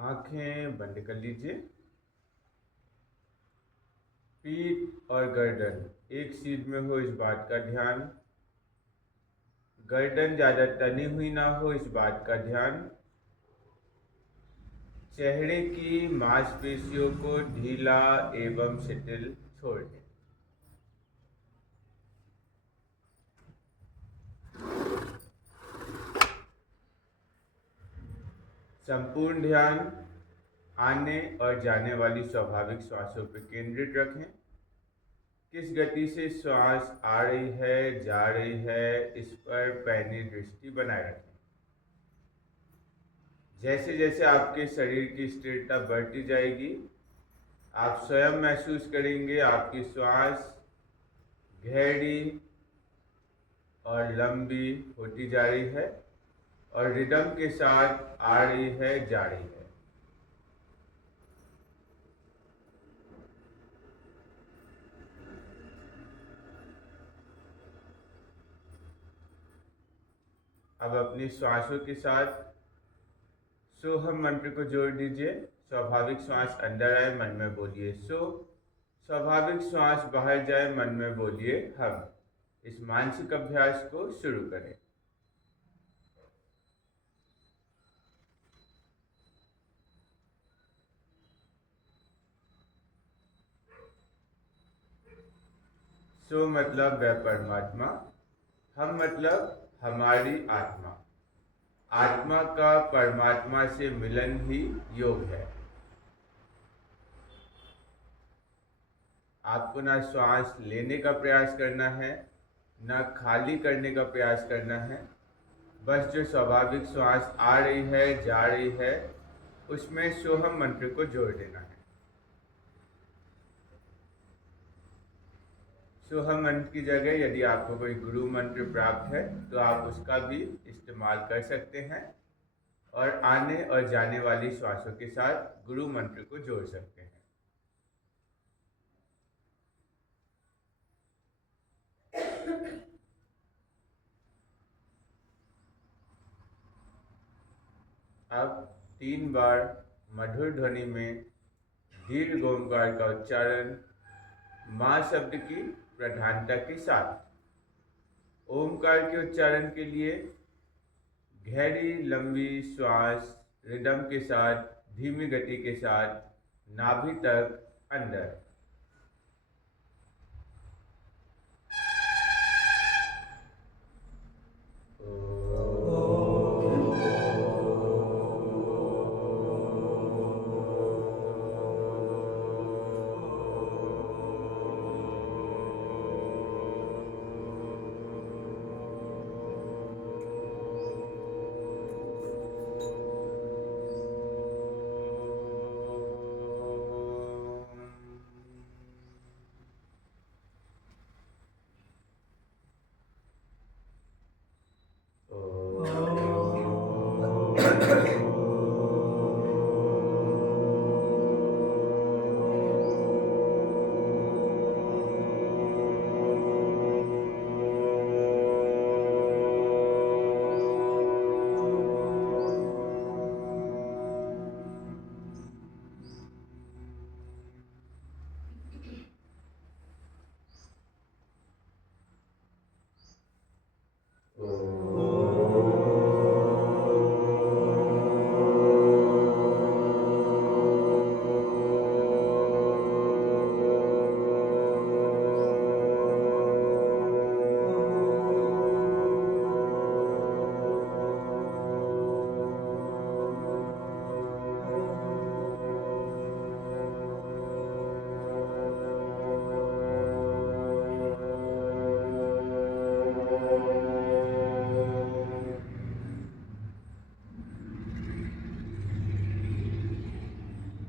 आंखें बंद कर लीजिए। पीठ और गर्दन एक सीध में हो, इस बात का ध्यान। गर्दन ज़्यादा तनी हुई ना हो, इस बात का ध्यान। चेहरे की मांसपेशियों को ढीला एवं शिथिल छोड़ दें। संपूर्ण ध्यान आने और जाने वाली स्वाभाविक श्वासों पर केंद्रित रखें। किस गति से श्वास आ रही है, जा रही है, इस पर पैनी दृष्टि बनाए रखें। जैसे जैसे आपके शरीर की स्थिरता बढ़ती जाएगी, आप स्वयं महसूस करेंगे आपकी श्वास गहरी और लंबी होती जा रही है और रिदम के साथ आ रही है, जा रही है। अब अपनी श्वासों के साथ सोहम मंत्र को जोड़ दीजिए। स्वाभाविक श्वास अंदर आए, मन में बोलिए सो। स्वाभाविक श्वास बाहर जाए, मन में बोलिए हम। इस मानसिक अभ्यास को शुरू करें। सो मतलब वह परमात्मा, हम मतलब हमारी आत्मा। आत्मा का परमात्मा से मिलन ही योग है। आपको ना श्वास लेने का प्रयास करना है, ना खाली करने का प्रयास करना है। बस जो स्वाभाविक श्वास आ रही है, जा रही है, उसमें सोहम मंत्र को जोड़ देना है। सोहम मंत्र की जगह यदि आपको कोई गुरु मंत्र प्राप्त है तो आप उसका भी इस्तेमाल कर सकते हैं और आने और जाने वाली श्वासों के साथ गुरु मंत्र को जोड़ सकते हैं। अब 3 बार मधुर ध्वनि में दीर्घ ओंकार का उच्चारण मां शब्द की प्रधानता के साथ। ओंकार के उच्चारण के लिए गहरी लंबी श्वास रिदम के साथ, धीमी गति के साथ नाभि तक अंदर।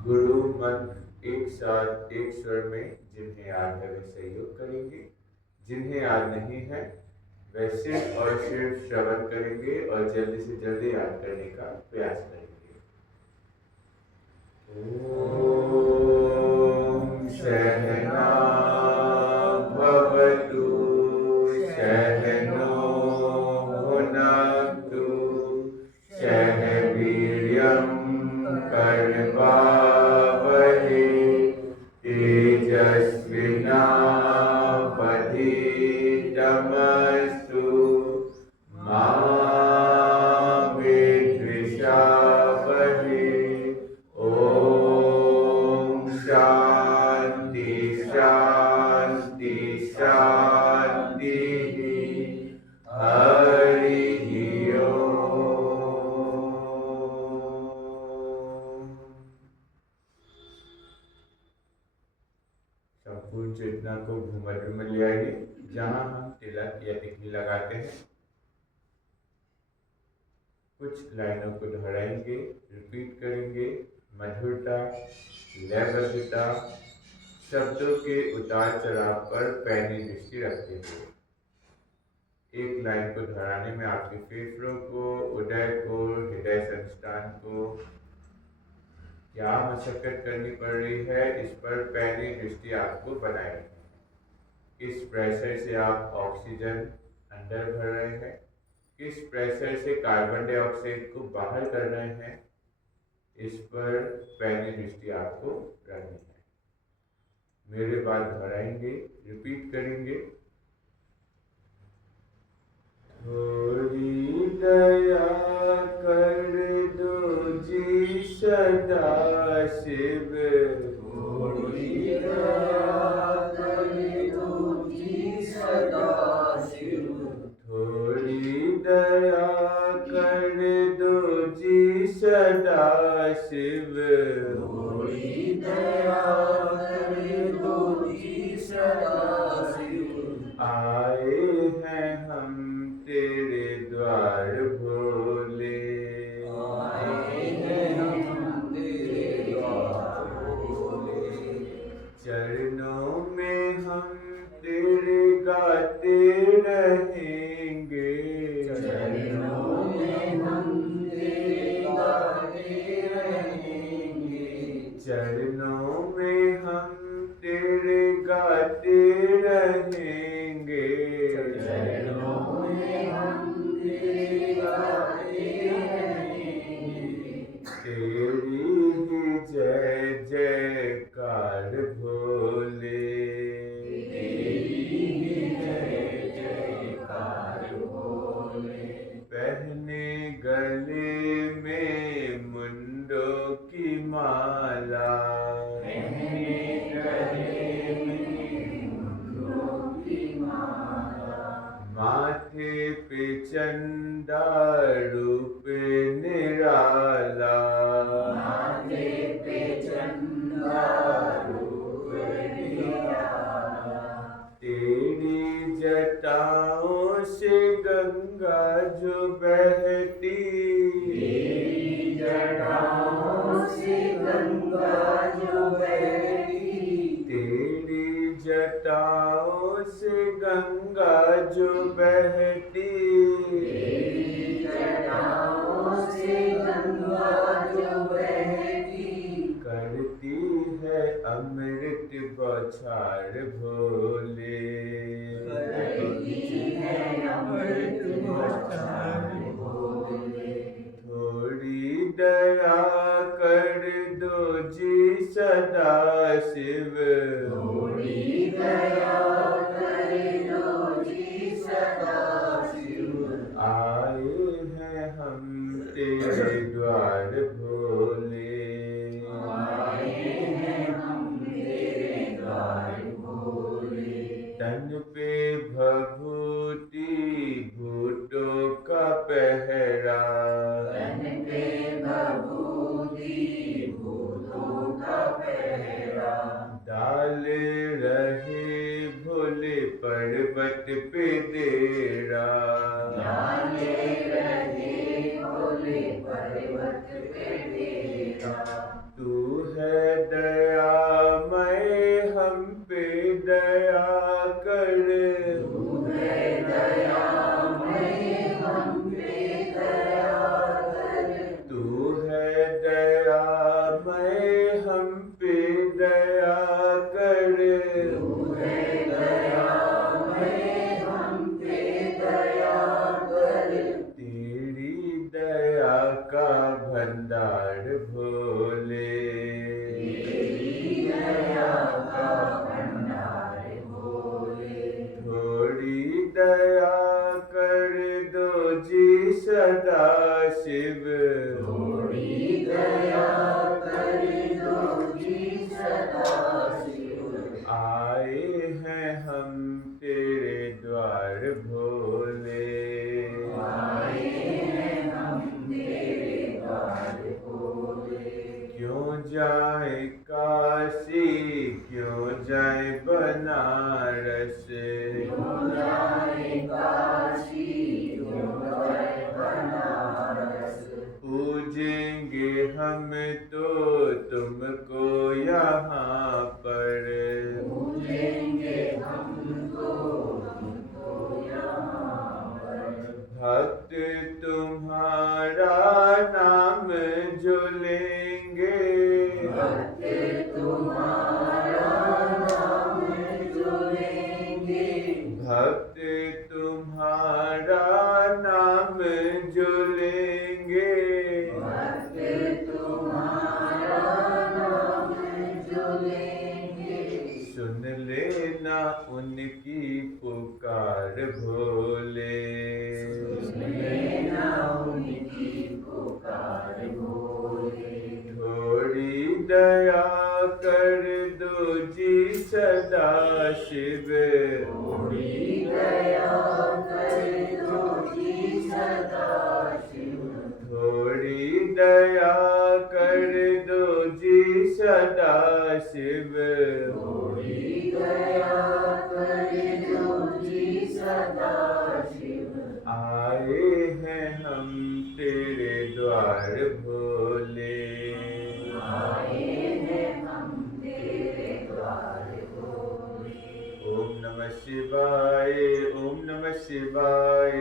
गुरु मंत्र एक साथ एक स्वर में जिन्हें याद है वे सहयोग करेंगे, जिन्हें याद नहीं है वे सिर्फ और सिर्फ श्रवण करेंगे और जल्दी से जल्दी याद करने का प्रयास करेंगे। ओम सहना भवतु सहनो भुनक्तु सह वीर्यं कर चेतना को भूमध्य में ले आइए, जहाँ हम तिलक या टिकली लगाते हैं। कुछ लाइनों को दोहराएंगे, रिपीट करेंगे। मधुरता, लयबद्धता, शब्दों के उतार चढ़ाव पर पैनी दृष्टि रखते हुए। एक लाइन को दोहराने में आपके फेफड़ों को, उदय को, हृदय संस्थान को क्या मशक्कत करनी पड़ रही है, इस पर पैनी दृष्टि आपको बनाए रखनी है। किस प्रेशर से आप ऑक्सीजन अंदर भर रहे हैं, किस प्रेशर से कार्बन डाइऑक्साइड को बाहर कर रहे हैं, इस पर पैनी दृष्टि आपको रखनी है। मेरे बात दोहराएंगे, रिपीट करेंगे। थोड़ी दया कर दो जी सदा शिव, थोड़ी दया कर दो जी सदा शिव, थोड़ी दया कर दो जी सदा शिव, थोड़ी दया कर दो जी सदा शिव। आए हैं हम तेरे द्वार भोले, आए हैं हम तेरे द्वार भोले, चरणों में हम तेरे गाते रहेंगे, चरणों में हम तेरे गाते रहेंगे, चरणों में हम तेरे गाते रहेंगे, चरणों में हम तेरे गाते रहेंगे। तेरी ही जय जयकार भोले, तेरी ही जय जयकार भोले, पहने गले में मुंडों की माला, पहने गले में मुंडों की माला, माथे पे चंदा रूप निराला, माथे पे चंदा रूप निराला, तेरी जटाओं से गंगा जो बहती, तेरी जटाओं से गंगा जो बहती, तेरी जटाओं से गंगा जो बहती, तेरी जटाओं से गंगा जो बहती, करती है अमृत बौछार भोले, करती है अमृत बौछार भोले, थोड़ी दया कर दो जी सदा शिव, थोड़ी दया कर दो जी सदा शिव। आए हैं हम तेरे द्वार भोले, आए हैं हम तेरे द्वार भोले, तन पे भभूति भूतों का पहरा, तन पे भभूति भूतों का पहरा, डाल रहे भोले पर्वत पे डेरा, डाले रहे भोले पर्वत पे डेरा, तू है दयामय हम पे दया कर, तू है दयामय हम पे दया कर, तू है दयामय हम पे दया कर, तू है दयामय हम पे दया कर, तेरी दया का भंडार भोले, तेरी दया का भंडार भोले, थोड़ी दया कर दो जी सदा शिव, थोड़ी दया कर दो जी सदा शिव। आए हैं हम तेरे द्वार भोले, आए हैं हम तेरे द्वार भोले, क्यों जाए काशी क्यों जाए बनारस, पुकार बोले। थोड़ी दया कर दो जी सदा शिव, थोड़ी दया कर दो जी सदा शिव। थोड़ी दया कर दो जी सदा शिव, थोड़ी दया कर दो जी सदा शिव। आए हैं हम तेरे द्वार भोले, आए हैं हम तेरे द्वार भोले। ओम नमः शिवाय, ओम नमः शिवाय,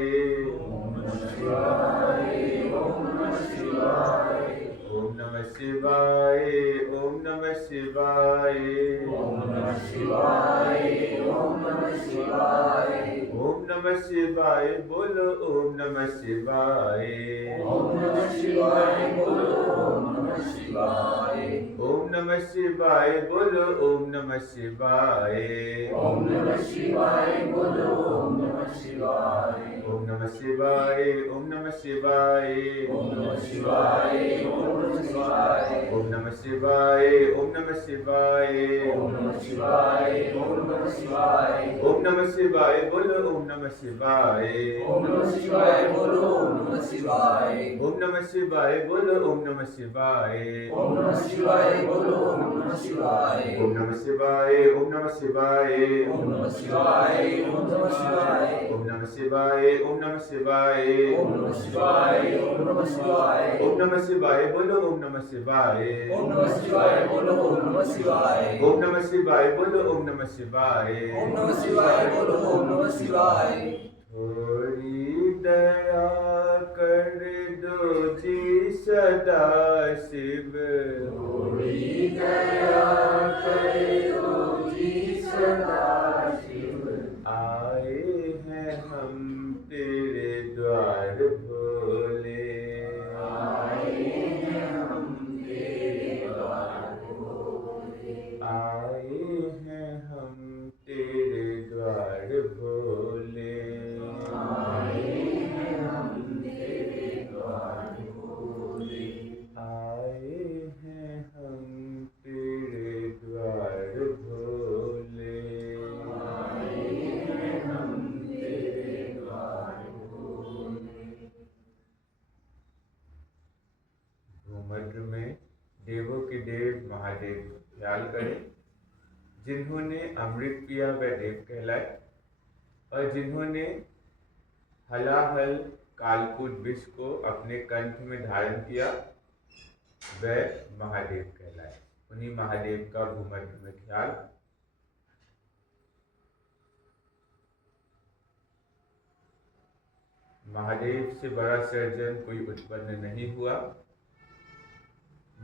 ओम नमः शिवाय, ओम नमः शिवाय। ओम नमः शिवाय, ओम नमः शिवाय, ओम नमः शिवाय, ओम नमः शिवाय। ओम नमः शिवाय, बोलो ओम नमः शिवाय, ओम नमः शिवाय, बोलो ओम नमः शिवाय। ओम नमः शिवाय, बोलो ओम नमः शिवाय, ओम नमः शिवाय, बोलो ओम नमः शिवाय। ओम नमः शिवाय, ओम नमः शिवाय, ओम नमः शिवाय, ओम नमः शिवाय। ओम नमः शिवाय, ओम नमः शिवाय, ओम नमः शिवाय, ओम नमः शिवाय। ओम नमः शिवाय, बोलो ओम नमः शिवाय, ओम नमः शिवाय, बोलो ओम नमः शिवाय। ओम नमः शिवाय, बोलो ओम नमः शिवाय, ओम नमः शिवाय, बोलो ओम नमः शिवाय। ओम नमः शिवाय, ओम नमः शिवाय, ओम नमः शिवाय, ओम नमः शिवाय। ओम नमः शिवाय, ओम नमः शिवाय, ओम नमः शिवाय, ओम नमः शिवाय। ओम नमः शिवाय, बोलो ओम नमः शिवाय, ओम नमः शिवाय, बोलो ओम नमः शिवाय। ओम नमः शिवाय, बोलो ओम नमः शिवाय, ओम नमः शिवाय, बोलो ओम नमः शिवाय। थोड़ी दया कर दो जी सदा शिव, थोड़ी दया कर दो जी सदा शिव। आए हैं हम तेरे द्वार भोले, आए हैं हम तेरे द्वार भोले। आए हैं हम तेरे द्वार भोले, आए हैं हम तेरे द्वार भोले। आए हैं हम तेरे द्वार भोले, आए हैं हम तेरे द्वार भोले। भूमध्य में देवों के देव महादेव ख्याल करें, जिन्होंने अमृत पिया वह देव कहलाए, और जिन्होंने हलाहल कालकूट विष को अपने कंठ में धारण किया वह महादेव कहलाए। उन्हीं महादेव का भूमध्य में ख्याल। महादेव से बड़ा सर्जन कोई उत्पन्न नहीं हुआ।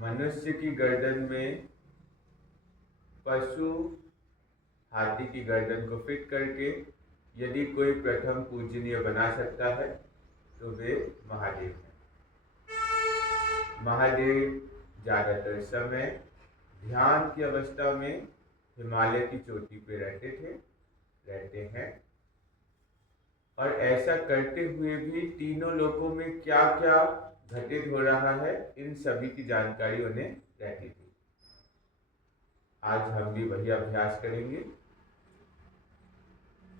मनुष्य की गर्दन में पशु हाथी की गर्दन को फिट करके यदि कोई प्रथम पूजनीय बना सकता है तो वे महादेव हैं। महादेव ज़्यादातर समय ध्यान की अवस्था में हिमालय की चोटी पे रहते हैं, और ऐसा करते हुए भी तीनों लोकों में क्या क्या घटित हो रहा है इन सभी की जानकारी उन्हें रहती थी। आज हम भी वही अभ्यास करेंगे।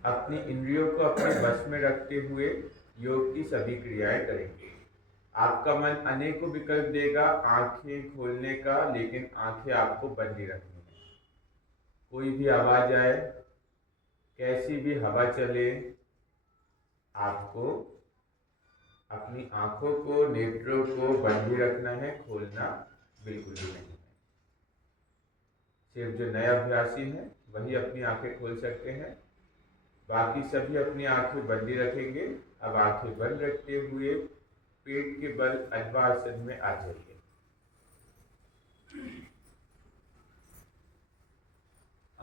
अपनी इंद्रियों को अपने वश में रखते हुए योग की सभी क्रियाएं करेंगे। आपका मन अनेकों विकल्प देगा आंखें खोलने का, लेकिन आंखें आपको बंद ही रखनी है। कोई भी आवाज आए, कैसी भी हवा चले, आपको अपनी आंखों को, नेत्रों को बंद ही रखना है, खोलना बिल्कुल भी नहीं है। सिर्फ जो नए अभ्यासी हैं वही अपनी आंखें खोल सकते हैं, बाकी सभी अपनी आंखें बंद ही रखेंगे। अब आंखें बंद रखते हुए पेट के बल अध्वासन में आ जाइए।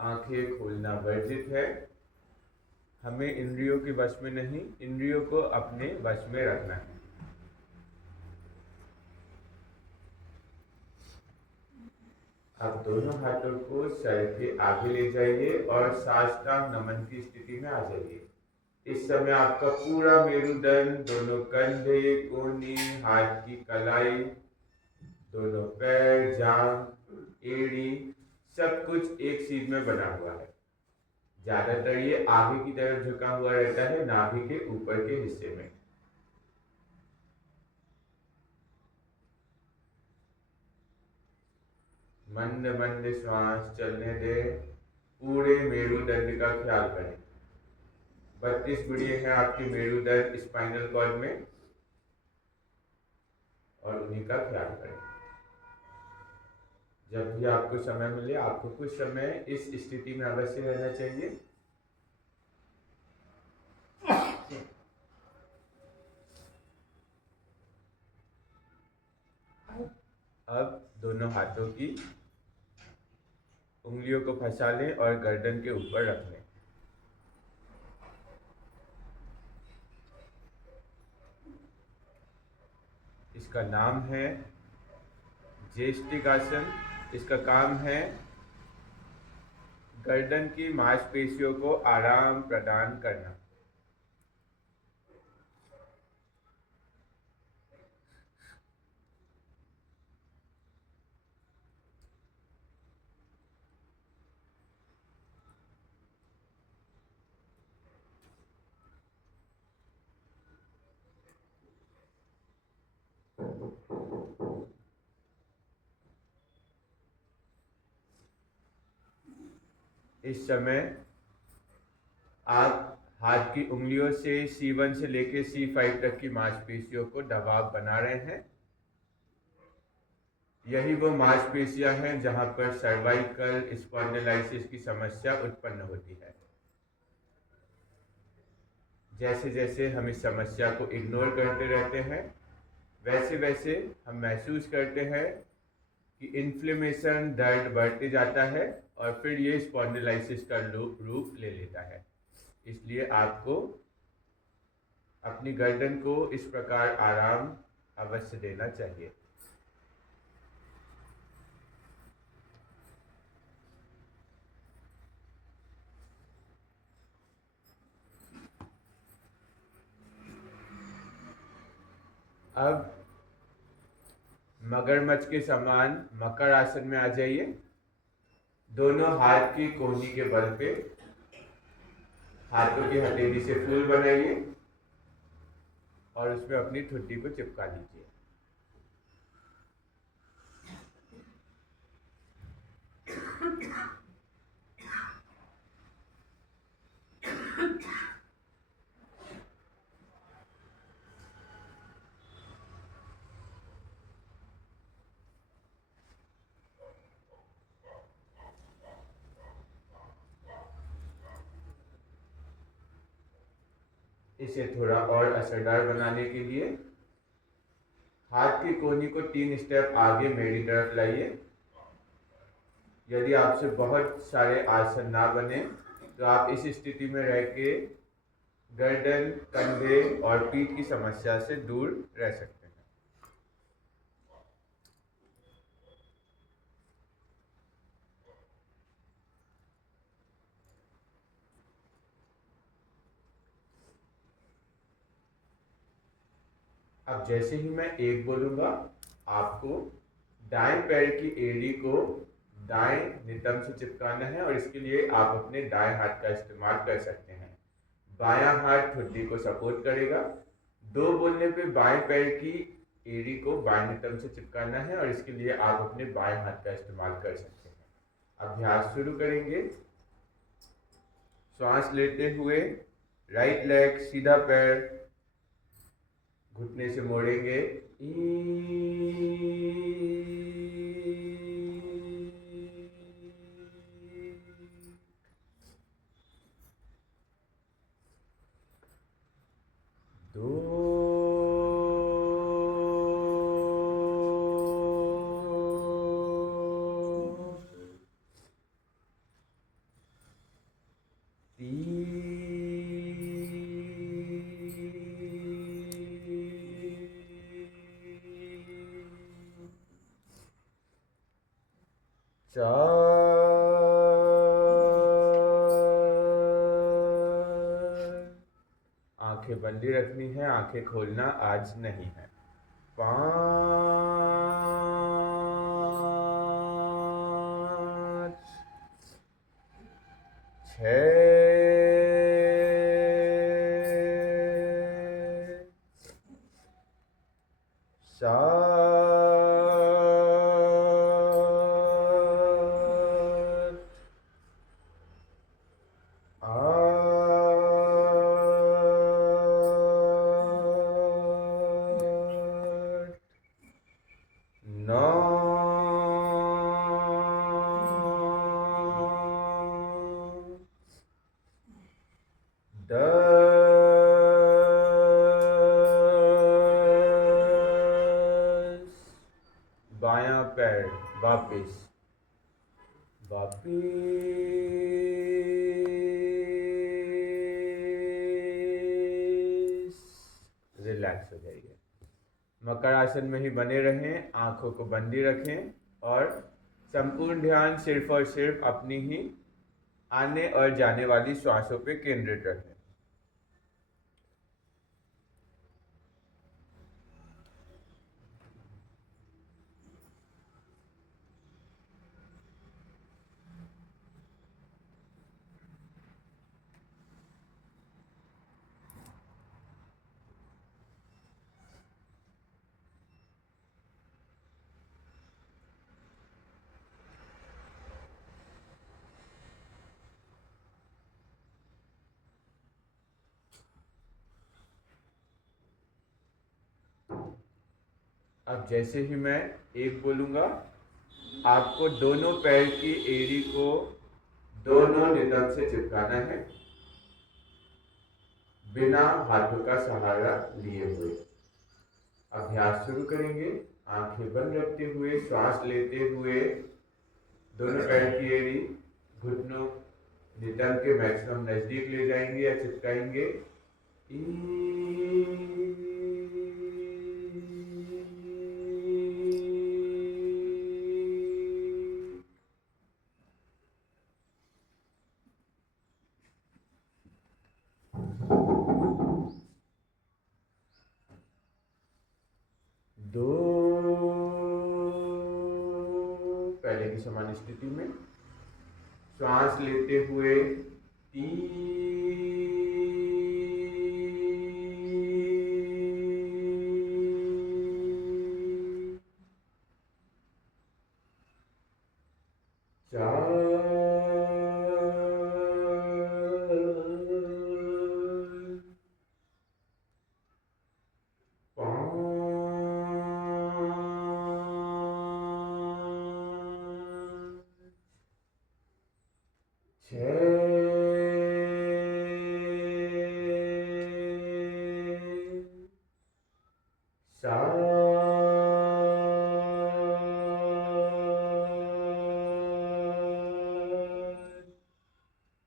आंखें खोलना वर्जित है। हमें इंद्रियों के वश में नहीं, इंद्रियों को अपने वश में रखना है। अब दोनों हाथों को सर के आगे ले जाइए और साष्टांग नमन की स्थिति में आ जाइए। इस समय आपका पूरा मेरुदंड, दोनों कंधे, कोहनी, हाथ की कलाई, दोनों पैर, जांघ, एड़ी, सब कुछ एक सीध में बना हुआ है। ज्यादातर ये आगे की तरफ झुका हुआ रहता है, नाभि के ऊपर के हिस्से में। मंद मंद श्वास चलने दे। पूरे मेरुदंड का ख्याल करें। 32 गुड़िया हैं आपके मेरुदंड स्पाइनल कॉर्ड में, और उन्हीं का ख्याल करें। जब भी आपको समय मिले, आपको कुछ समय इस स्थिति में अवश्य रहना चाहिए। अब दोनों हाथों की उंगलियों को फंसा लें और गर्दन के ऊपर रख लें। इसका नाम है ज्येष्ठिकासन। इसका काम है गर्दन की मांसपेशियों को आराम प्रदान करना। इस समय आप हाथ की उंगलियों से C1 से लेकर C5 तक की मांसपेशियों को दबाव बना रहे हैं। यही वो मांसपेशियां हैं जहां पर सर्वाइकल स्पॉन्डिलाइसिस की समस्या उत्पन्न होती है। जैसे जैसे हम इस समस्या को इग्नोर करते रहते हैं, वैसे वैसे हम महसूस करते हैं कि इन्फ्लेमेशन, दर्द बढ़ते जाता है और फिर ये स्पॉन्डिलाइसिस का रूप ले लेता है। इसलिए आपको अपनी गर्दन को इस प्रकार आराम अवश्य देना चाहिए। अब मगरमच्छ के समान मकर आसन में आ जाइए। दोनों हाथ की कोहनी के बल पे हाथों की हथेली से फूल बनाइए और उसमें अपनी ठुड्डी को चिपका लीजिए। इसे थोड़ा और असरदार बनाने के लिए हाथ की कोहनी को 3 स्टेप आगे मेरी तरफ लाइए। यदि आपसे बहुत सारे आसन ना बने तो आप इस स्थिति में रह के गर्दन, कंधे और पीठ की समस्या से दूर रह सकते हैं। अब जैसे ही मैं 1 बोलूंगा, आपको दाएं पैर की एड़ी को दाएं नितंब से चिपकाना है और इसके लिए आप अपने दाएं हाथ का इस्तेमाल कर सकते हैं। बायां हाथ ठुड्डी को सपोर्ट करेगा। 2 बोलने पे बाएं पैर की एड़ी को बाएं नितंब से चिपकाना है और इसके लिए आप अपने बाएं हाथ का इस्तेमाल कर सकते हैं। अभ्यास शुरू करेंगे। श्वास लेते हुए राइट लेग, सीधा पैर घुटने से मोड़ेंगे। आंखें बंदी रखनी है, आंखें खोलना आज नहीं है। 5 6 7 8 9 10। बायां पैर वापिस रिलैक्स हो जाइए। मकर आसन में ही बने रहें, आंखों को बंदी रखें और संपूर्ण ध्यान सिर्फ और सिर्फ अपनी ही आने और जाने वाली श्वासों पे केंद्रित रखें। अब जैसे ही मैं एक बोलूँगा, आपको दोनों पैर की एड़ी को दोनों नितंब से चिपकाना है, बिना हाथों का सहारा लिए हुए। अभ्यास शुरू करेंगे। आंखें बंद रखते हुए, श्वास लेते हुए दोनों पैर की एड़ी घुटनों नितंब के मैक्सिमम नजदीक ले जाएंगे या चिपकाएंगे। दो, पहले की समान स्थिति में श्वास लेते हुए 3,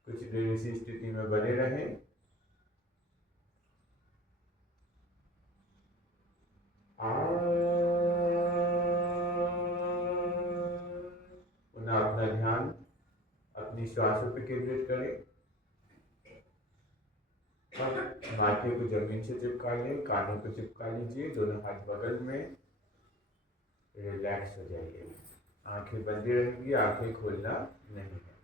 कुछ देर इसी स्थिति में बने रहें। पुनः अपना ध्यान अपनी श्वासों पर केंद्रित करें। अब माथे को जमीन से चिपका लें, कानों को चिपका लीजिए, दोनों हाथ बगल में, रिलैक्स हो जाइए। आंखें बंदी रहेंगी, आंखें खोलना नहीं है।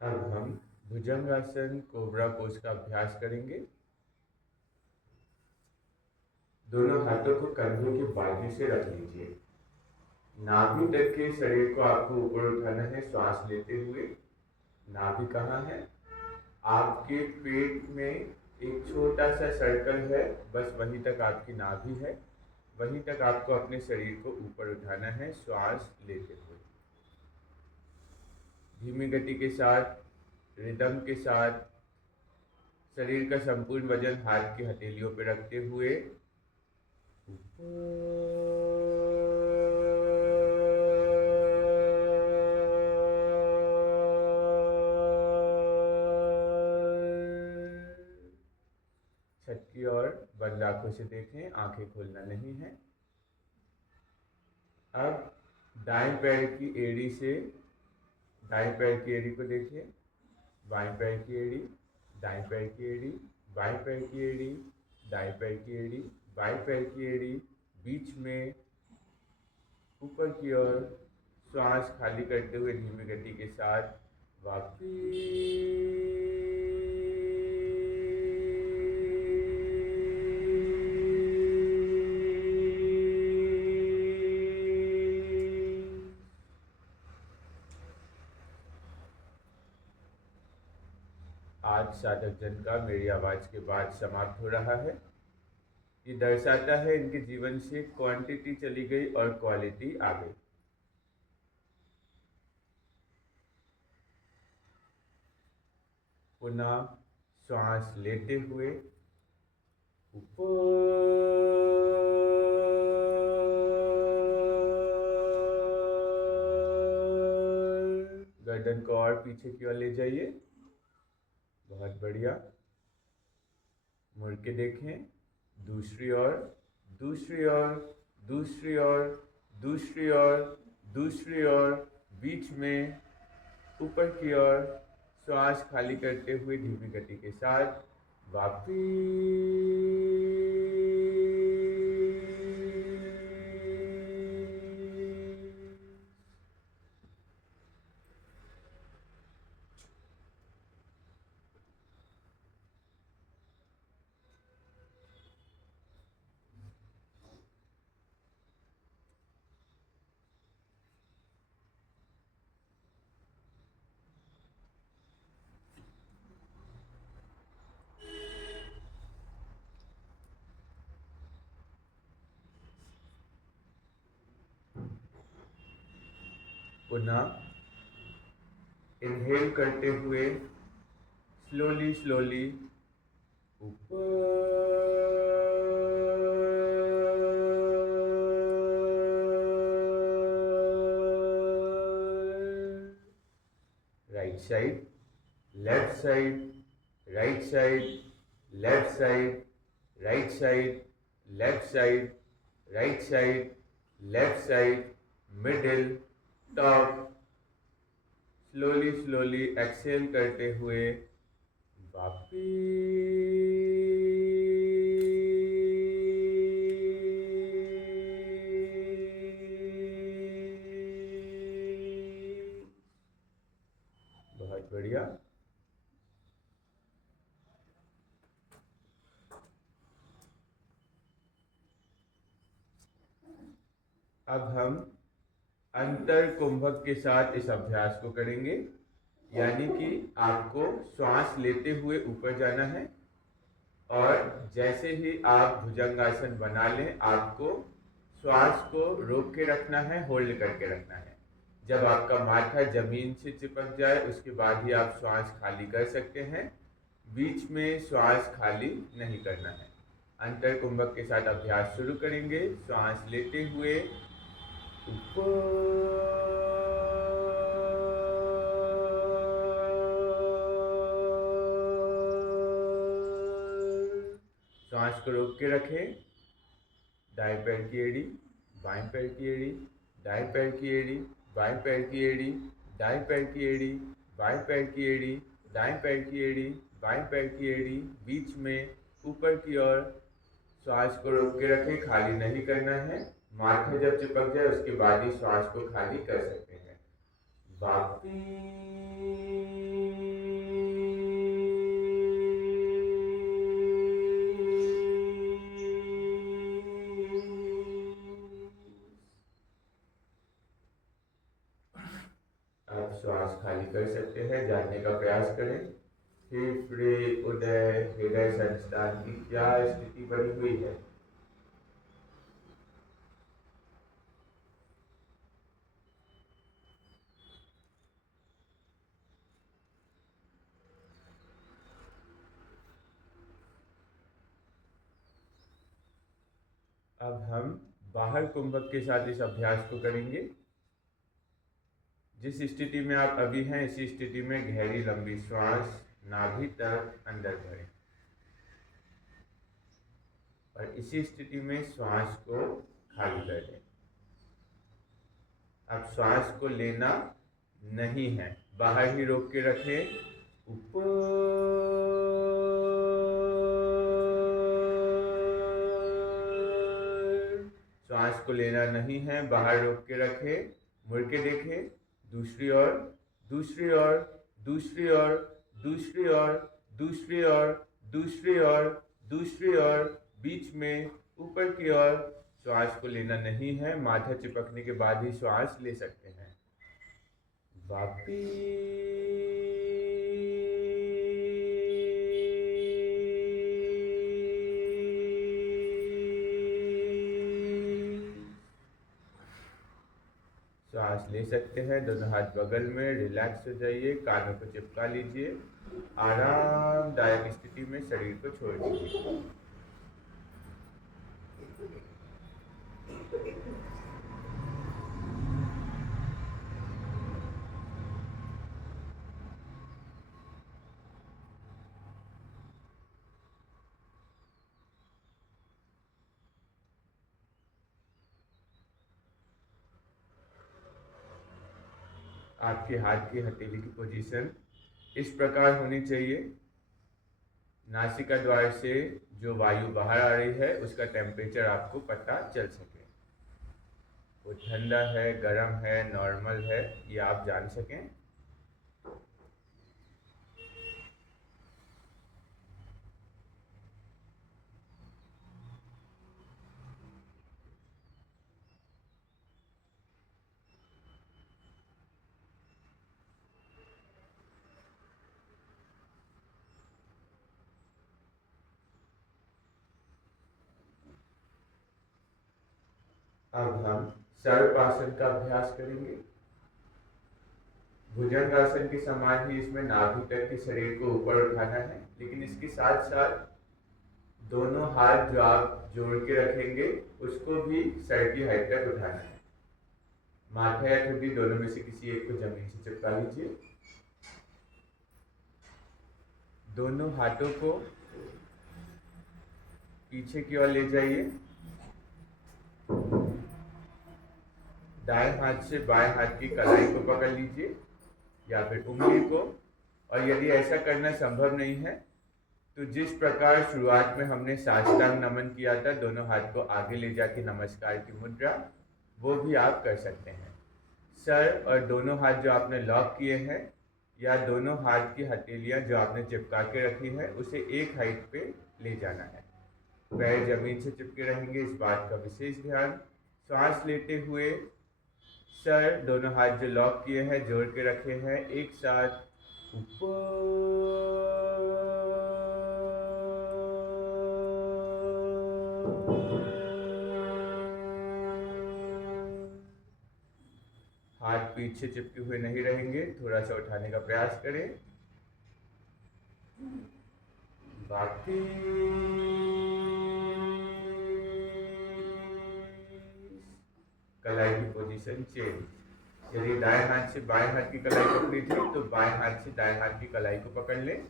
अब हम भुजंगासन कोबरा पोज का अभ्यास करेंगे। दोनों हाथों को कंधों के बाजू से रख लीजिए। नाभि तक के शरीर को आपको ऊपर उठाना है श्वास लेते हुए। नाभि कहाँ है? आपके पेट में एक छोटा सा सर्कल है, बस वहीं तक आपकी नाभि है। वहीं तक आपको अपने शरीर को ऊपर उठाना है श्वास लेते हुए। धीमी गति के साथ, रिदम के साथ शरीर का संपूर्ण वजन हाथ की हथेलियों पर रखते हुए छत की ओर बंद आंखों से देखें, आंखें खोलना नहीं है। अब दाएं पैर की एड़ी से दाएं पैर की एड़ी को देखिए, बाएं पैर की एड़ी, दाएं पैर की एड़ी, बाएं पैर की एड़ी, दाएं पैर की एड़ी, बाएं पैर की एड़ी, बीच में ऊपर की ओर श्वास खाली करते हुए धीमी गति के साथ आज साधक जन का मेरी आवाज़ के बाद समाप्त हो रहा है। ये दर्शाता है इनके जीवन से क्वांटिटी चली गई और क्वालिटी आ गई। पुनः श्वास लेते हुए ऊपर, गर्दन को और पीछे की ओर ले जाइए। बहुत बढ़िया। मुड़ के देखें, दूसरी ओर, दूसरी ओर, दूसरी ओर, दूसरी ओर, दूसरी ओर, बीच में ऊपर की ओर श्वास खाली करते हुए धीमी गति के साथ पुनः इनहेल करते हुए स्लोली स्लोली ऊपर, right side, left side, right side, left side, right side, left side, right side, left side, middle, top. Slowly slowly exhale करते हुए बहुत बढ़िया। अब हम अंतर कुंभक के साथ इस अभ्यास को करेंगे, यानी कि आपको श्वास लेते हुए ऊपर जाना है और जैसे ही आप भुजंगासन बना लें, आपको श्वास को रोक के रखना है, होल्ड करके रखना है। जब आपका माथा जमीन से चिपक जाए उसके बाद ही आप श्वास खाली कर सकते हैं, बीच में श्वास खाली नहीं करना है। अंतर कुंभक के साथ अभ्यास शुरू करेंगे। श्वास लेते हुए सांस को रोक के रखें। दाएं पैर की एड़ी, बाएं पैर की एड़ी, दाएं पैर की एड़ी, बाएं पैर की एड़ी, दाएं पैर की एड़ी, बाएं पैर की एड़ी, दाएं पैर की एड़ी, बाएं पैर की एड़ी, बीच में ऊपर की ओर श्वास को रोक के रखें, खाली नहीं करना है। माथा जब चिपक जाए उसके बाद ही श्वास को खाली कर सकते हैं। आप श्वास खाली कर सकते हैं, जानने का प्रयास करें फेफड़े, उदय, हृदय संस्थान की क्या स्थिति बनी हुई है। अब हम बाहर कुंभक के साथ इस अभ्यास को करेंगे। जिस स्थिति में आप अभी हैं, इसी स्थिति में गहरी लंबी श्वास नाभि तक अंदर भरें और इसी स्थिति में श्वास को खाली कर दें। अब श्वास को लेना नहीं है, बाहर ही रोक के रखें। ऊपर श्वास को लेना नहीं है, बाहर रोक के रखें। मुड़ के देखें, दूसरी ओर, दूसरी ओर, दूसरी ओर, दूसरी ओर, दूसरी ओर, दूसरी ओर, दूसरी ओर, बीच में ऊपर की ओर। श्वास को लेना नहीं है, माथा चिपकने के बाद ही श्वास ले सकते हैं। श्वास ले सकते हैं। दोनों हाथ बगल में, रिलैक्स हो जाइए, कानों को चिपका लीजिए। आरामदायक स्थिति में शरीर को छोड़ दीजिए। आपके हाथ की हथेली की पोजीशन इस प्रकार होनी चाहिए, नासिका द्वार से जो वायु बाहर आ रही है उसका टेम्परेचर आपको पता चल सके। वो ठंडा है, गर्म है, नॉर्मल है, ये आप जान सकें। अब हम सर्पासन का अभ्यास करेंगे। भुजंगासन के समान ही इसमें नाभि तक के शरीर को ऊपर उठाना है, लेकिन इसके साथ साथ दोनों हाथ जो आप जोड़ के रखेंगे उसको भी सर की हाइट तक उठाना है। माथा या ठुड्डी दोनों में से किसी एक को जमीन से चिपका लीजिए। दोनों हाथों को पीछे की ओर ले जाइए। दाएं हाथ से बाएं हाथ की कलाई को पकड़ लीजिए या फिर उंगली को, और यदि ऐसा करना संभव नहीं है तो जिस प्रकार शुरुआत में हमने साष्टांग नमन किया था, दोनों हाथ को आगे ले जाके नमस्कार की मुद्रा, वो भी आप कर सकते हैं। सर और दोनों हाथ जो आपने लॉक किए हैं या दोनों हाथ की हथेलियां जो आपने चिपका के रखी है उसे एक हाइट पे ले जाना है। पैर जमीन से चिपके रहेंगे, इस बात का विशेष ध्यान। श्वास लेते हुए सर, दोनों हाथ जो लॉक किए हैं, जोड़ के रखे हैं, एक साथ ऊपर, हाथ पीछे चिपके हुए नहीं रहेंगे, थोड़ा सा उठाने का प्रयास करें। कलाई की पोजीशन चेंज। यदि दाएं हाथ से बाएं हाथ की कलाई पकड़ी थी तो बाएं हाथ से दाएं हाथ की कलाई को पकड़ लें।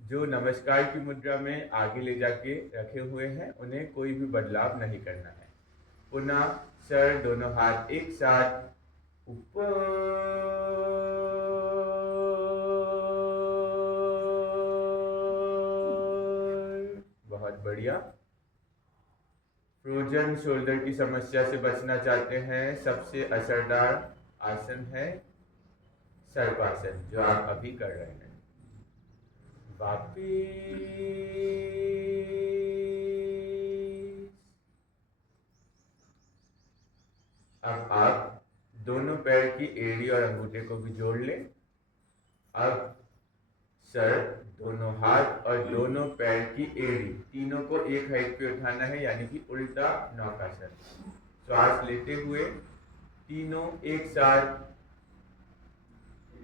जो नमस्कार की मुद्रा में आगे ले जाके रखे हुए हैं उन्हें कोई भी बदलाव नहीं करना है। पुनः सर, दोनों हाथ एक साथ ऊपर, बहुत बढ़िया। फ्रोजन शोल्डर की समस्या से बचना चाहते हैं, सबसे असरदार आसन है सर्पासन, जो आप अभी कर रहे हैं। वापिस अब आप दोनों पैर की एड़ी और अंगूठे को भी जोड़ लें। अब सर, दोनों हाथ और दोनों पैर की एड़ी तीनों को एक हाइट पे उठाना है, यानी कि उल्टा नौकासन। श्वास लेते हुए तीनों एक साथ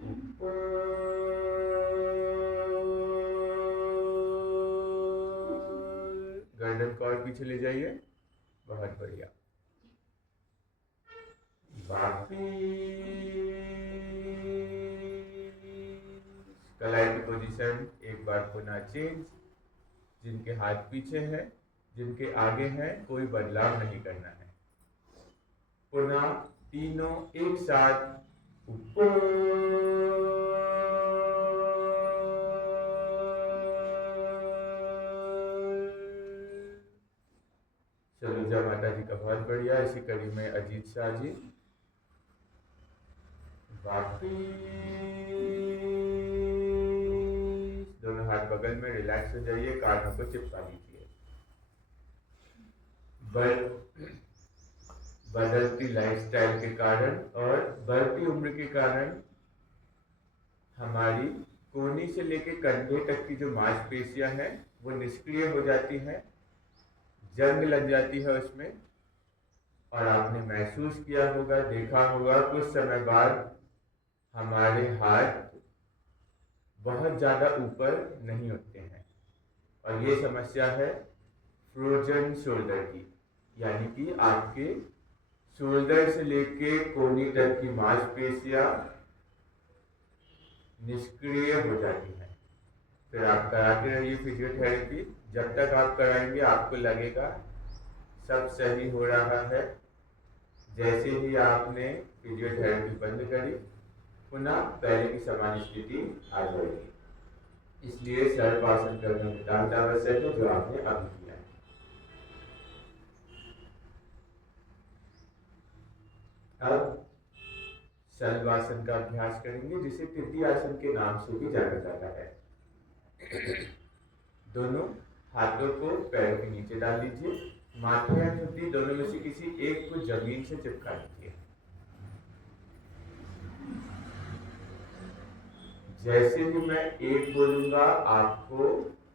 ऊपर, गर्दन को और पीछे ले जाइए। बहुत बढ़िया। कलाई की पोजीशन एक बार पुनः चेंज। जिनके हाथ पीछे है, जिनके आगे है, कोई बदलाव नहीं करना है। पुनः तीनों एक साथ ऊपर। सलूजा माता जी का बहुत बढ़िया। इसी कड़ी में अजीत शाह जी। दोनों हाथ बगल में, रिलैक्स हो जाइए, कानों को चिपका लीजिए। बदलती लाइफस्टाइल के कारण और बढ़ती उम्र के कारण हमारी कोहनी से लेकर कंधे तक की जो मांसपेशियां हैं वो निष्क्रिय हो जाती हैं, जंग लग जाती है उसमें। और आपने महसूस किया होगा, देखा होगा, कुछ समय बाद हमारे हाथ बहुत ज़्यादा ऊपर नहीं उठते हैं। और ये समस्या है फ्रोजन शोल्डर की, यानी कि आपके शोल्डर से लेके कोहनी तक की मांसपेशियां निष्क्रिय हो जाती हैं। फिर आप कराते रहिए फिजियोथेरेपी। जब तक आप कराएंगे आपको लगेगा सब सही हो रहा है। जैसे ही आपने फिजियोथेरेपी बंद करी, पुनः पहले की समान स्थिति आ जाएगी। इसलिए सर्वासन करना नितांत आवश्यक है, जो आपने अभी किया है। अब शल्वासन का अभ्यास करेंगे, जिसे टिड्डी आसन के नाम से भी जाना जाता है। दोनों हाथों को पैरों के नीचे डाल लीजिए। माथे या ठुड्डी दोनों में से किसी एक को जमीन से चिपका लीजिए। जैसे ही मैं एक बोलूंगा, आपको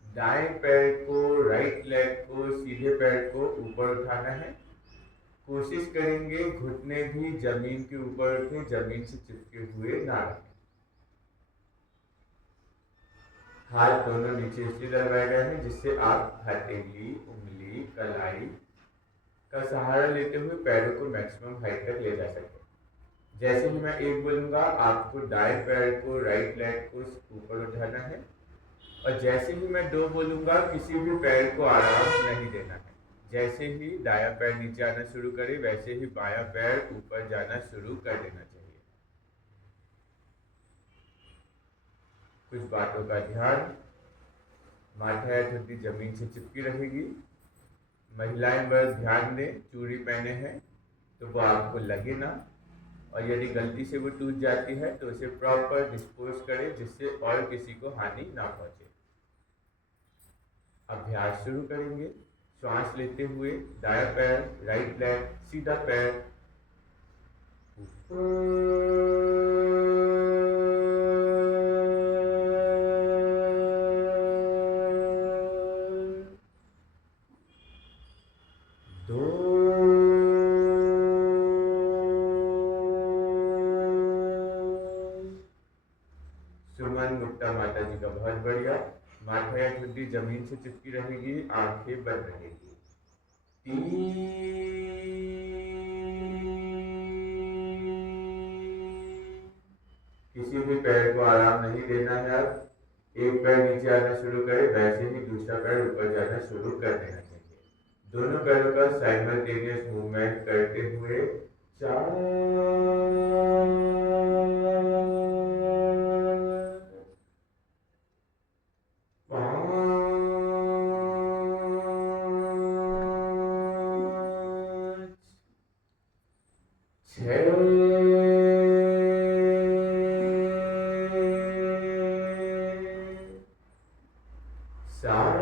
दाएं पैर को, राइट लेग को, सीधे पैर को ऊपर उठाना है। कोशिश करेंगे घुटने भी जमीन के ऊपर उठे, जमीन से चिपके हुए ना रखें। हाथ दोनों नीचे इसलिए दबाए गए हैं जिससे आप हथेली, उंगली, कलाई का सहारा लेते हुए पैरों को मैक्सिमम हाइट तक ले जा सके। जैसे ही मैं एक बोलूंगा, आपको दाएं पैर को, राइट लेग को ऊपर उठाना है। और जैसे ही मैं दो बोलूंगा, किसी भी पैर को आराम नहीं देना है। जैसे ही दायां पैर नीचे आना शुरू करे, वैसे ही बायां पैर ऊपर जाना शुरू कर देना चाहिए। कुछ बातों का ध्यान। माथा या ठुड्डी जमीन से चिपकी रहेगी। महिलाएं बस ध्यान दें, चूड़ी पहने हैं तो वो आपको लगे ना। और यदि गलती से वो टूट जाती है तो उसे प्रॉपर डिस्पोज करें, जिससे और किसी को हानि ना पहुंचे। अभ्यास शुरू करेंगे। श्वास लेते हुए दायां पैर, राइट लेग, सीधा पैर दो, सुमन गुप्ता माता जी का बहुत बढ़िया। माथा या ठुड्डी जमीन से चिपकी रहेगी, आंखें बंद रहेगी। 3, किसी भी पैर को आराम नहीं देना है। अब एक पैर नीचे आना शुरू करे, वैसे ही दूसरा पैर ऊपर जाना शुरू कर देना चाहिए। दोनों पैरों का साइमल्टेनियस मूवमेंट करते हुए 4, 5, 6, 7,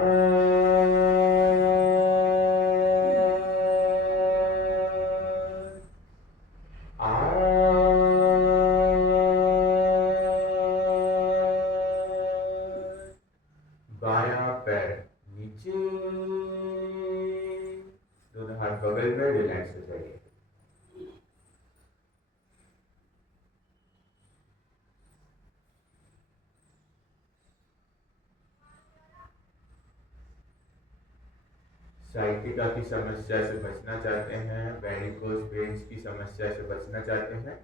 8, बायां पैर नीचे, दोनों हाथ बगल में, रिलैक्स हो जाइए। साइटिका की समस्या से बचना चाहते हैं, वेरिकोज वेन्स की समस्या से बचना चाहते हैं,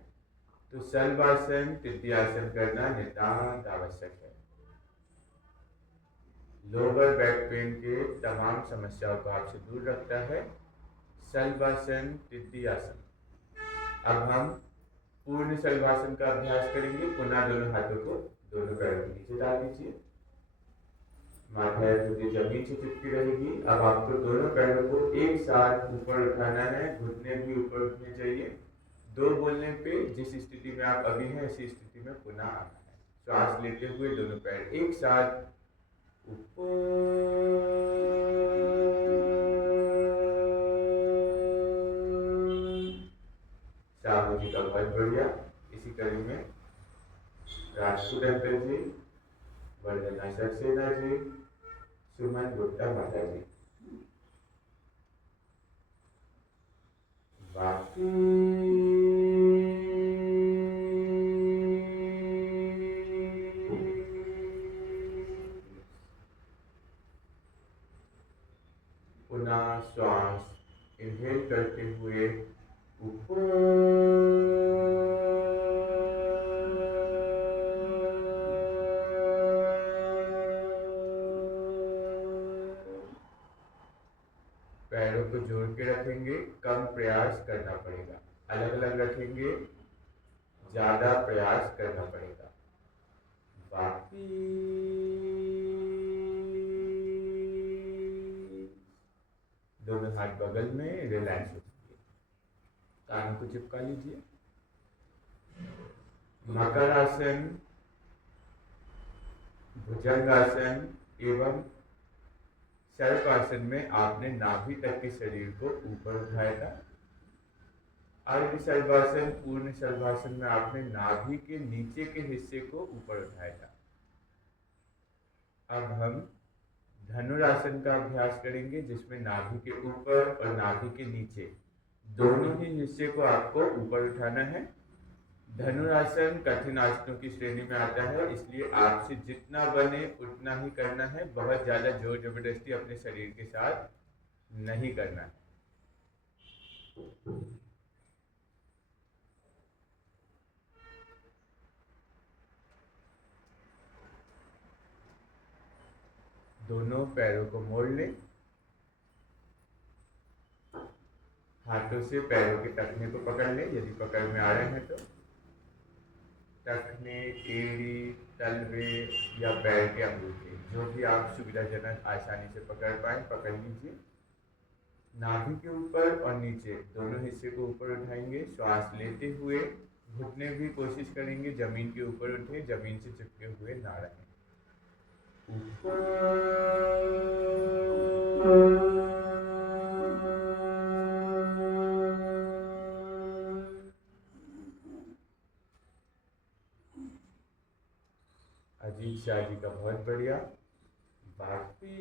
तो शलभासन तृतीयासन करना नितांत आवश्यक है। लोअर बैक पेन के तमाम समस्याओं को आपसे दूर रखता है शलभासन तृतीयासन। अब हम पूर्ण शलभासन का अभ्यास करेंगे। पुनः दोनों हाथों को दोनों पैरों के नीचे डाल दीजिए, माथा खुद जमीन से चिपकी रहेगी। अब आपको दोनों पैरों को एक साथ ऊपर उठाना है, घुटने भी ऊपर उठने चाहिए। दो बोलने पे जिस स्थिति में आप अभी हैं इसी स्थिति में पुनः आना है। श्वास लेते हुए दोनों पैर एक साथ ऊपर। साहू जी का बहुत बढ़िया। इसी कड़ी में राजपूत अंकल जी, वंदना सक्सेना जी, सुमन गुप्ता माता जी। बाकी पुनः श्वास इनहेल करते हुए ऊपर, पैरों को जोड़ के रखेंगे, कम प्रयास करना पड़ेगा। अलग अलग रखेंगे, ज्यादा प्रयास करना पड़ेगा। बाकी दोनों हाथ बगल में रिलैक्स हो जाइए, कानों को चिपका लीजिए। मकर आसन, भुजंगासन एवं सर्पासन में आपने नाभि तक के शरीर को ऊपर उठाया था। अर्ध सर्वासन, पूर्ण सर्वासन में आपने नाभि के नीचे के हिस्से को ऊपर उठाया था। अब हम धनुरासन का अभ्यास करेंगे, जिसमें नाभि के ऊपर और नाभि के नीचे दोनों ही हिस्से को आपको ऊपर उठाना है। धनुरासन कठिन आसनों की श्रेणी में आता है, इसलिए आपसे जितना बने उतना ही करना है। बहुत ज्यादा जोर जबरदस्ती अपने शरीर के साथ नहीं करना है। दोनों पैरों को मोड़ लें, हाथों से पैरों के टखने को पकड़ लें यदि पकड़ में आ रहे हैं तो। टखने, एड़ी, तलवे या पैर के अंगूठे, जो भी आप सुविधाजनक आसानी से पकड़ पाए पकड़ लीजिए। नाभि के ऊपर और नीचे दोनों हिस्से को ऊपर उठाएंगे। श्वास लेते हुए घुटने भी कोशिश करेंगे जमीन के ऊपर उठे, जमीन से चिपके हुए ना रहें। अजीत शाह जी का बहुत बढ़िया। बाकी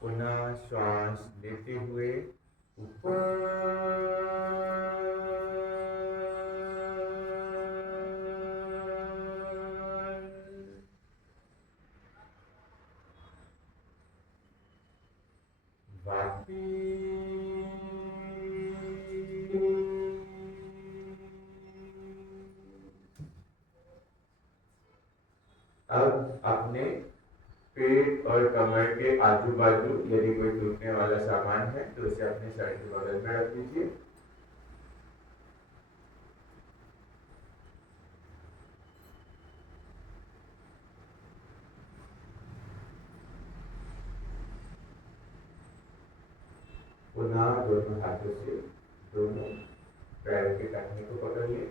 पुनः श्वास लेते हुए ऊपर, बाकी अब अपने पेट और कमर के आजू बाजू यदि कोई टूटने वाला सामान है तो उसे अपने सर के बगल में रख दीजिए। पुनः दोनों हाथों से दोनों पैरों के टखने को पकड़ लें।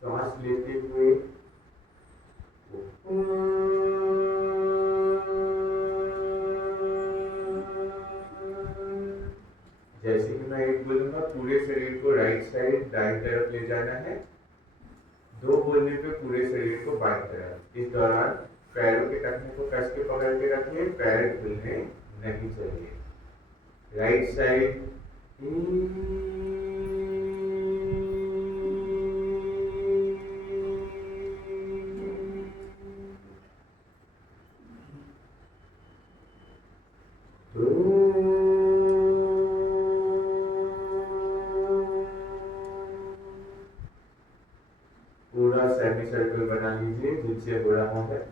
श्वास लेते हुए जैसे कि मैं एक बोलूंगा पूरे शरीर को राइट साइड दाईं तरफ ले जाना है। दो बोलने पे पूरे शरीर को बाईं तरफ। इस दौरान पैरों के टखने को कस के पकड़ के रखिए, पैर खुलने नहीं चाहिए। राइट साइड, पूरा सेमी सर्कल बना लीजिए जिससे हो रहा है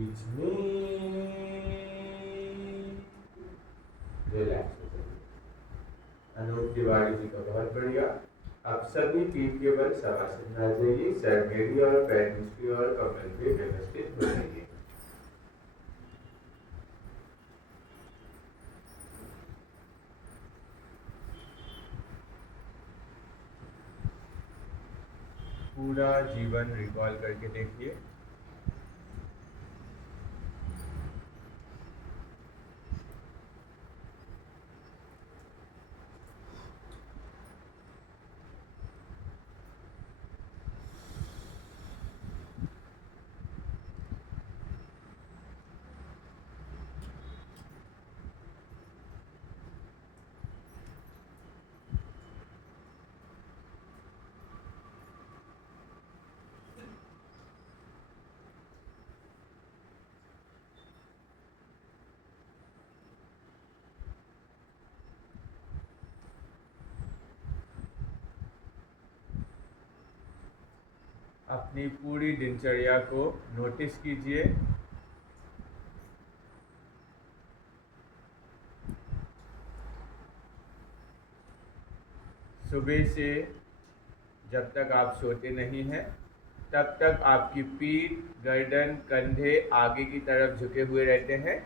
बीच में रिलैक्स हो जाइए। अनूप तिवारी जी का बहुत बढ़िया। आप सभी पीठ के बल शवासन में आ जाइए। सर मेरी और पैर निचली और कमर पे व्यवस्थित हो जाइए। पूरा जीवन रिकॉल करके देखिए। अपनी पूरी दिनचर्या को नोटिस कीजिए। सुबह से जब तक आप सोते नहीं हैं तब तक आपकी पीठ, गर्दन, कंधे आगे की तरफ झुके हुए रहते हैं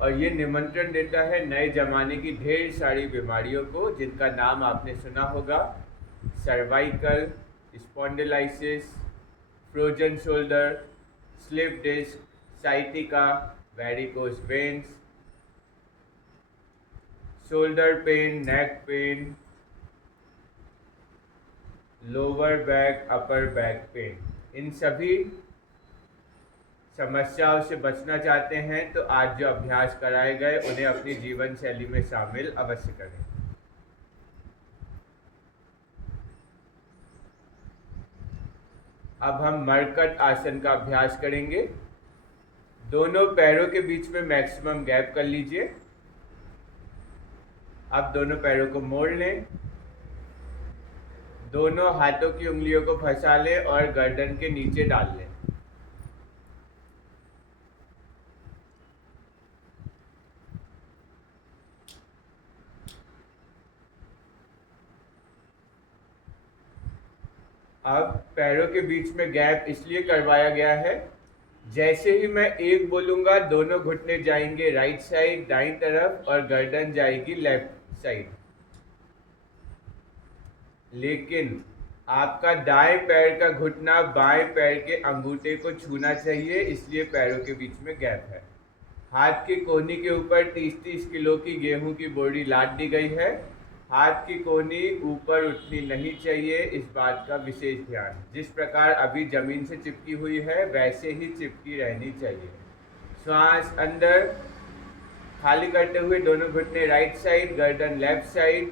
और ये निमंत्रण देता है नए जमाने की ढेर सारी बीमारियों को जिनका नाम आपने सुना होगा। Cervical, spondylosis, frozen shoulder, slip disc, sciatica, varicose veins, shoulder pain, neck pain, lower back, upper back pain. इन सभी समस्याओं से बचना चाहते हैं तो आज जो अभ्यास कराए गए उन्हें अपनी जीवन शैली में शामिल अवश्य करें। अब हम मरकट आसन का अभ्यास करेंगे। दोनों पैरों के बीच में मैक्सिमम गैप कर लीजिए। अब दोनों पैरों को मोड़ लें, दोनों हाथों की उंगलियों को फंसा लें और गर्दन के नीचे डाल लें। अब पैरों के बीच में गैप इसलिए करवाया गया है, जैसे ही मैं एक बोलूँगा दोनों घुटने जाएंगे राइट साइड दाईं तरफ और गर्दन जाएगी लेफ्ट साइड। लेकिन आपका दाएं पैर का घुटना बाएं पैर के अंगूठे को छूना चाहिए, इसलिए पैरों के बीच में गैप है। हाथ की कोहनी के ऊपर 30-30 किलो की गेहूं की बोरी लाद दी गई है। हाथ की कोहनी ऊपर उठनी नहीं चाहिए, इस बात का विशेष ध्यान। जिस प्रकार अभी जमीन से चिपकी हुई है वैसे ही चिपकी रहनी चाहिए। श्वास अंदर खाली करते हुए दोनों घुटने राइट साइड, गर्दन लेफ्ट साइड।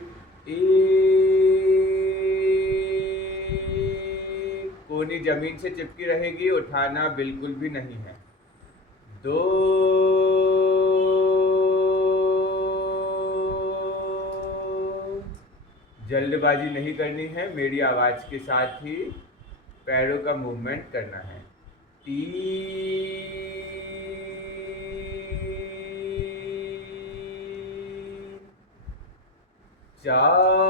कोहनी जमीन से चिपकी रहेगी, उठाना बिल्कुल भी नहीं है। 2, जल्दबाजी नहीं करनी है, मेरी आवाज़ के साथ ही पैरों का मूवमेंट करना है। 3, 4,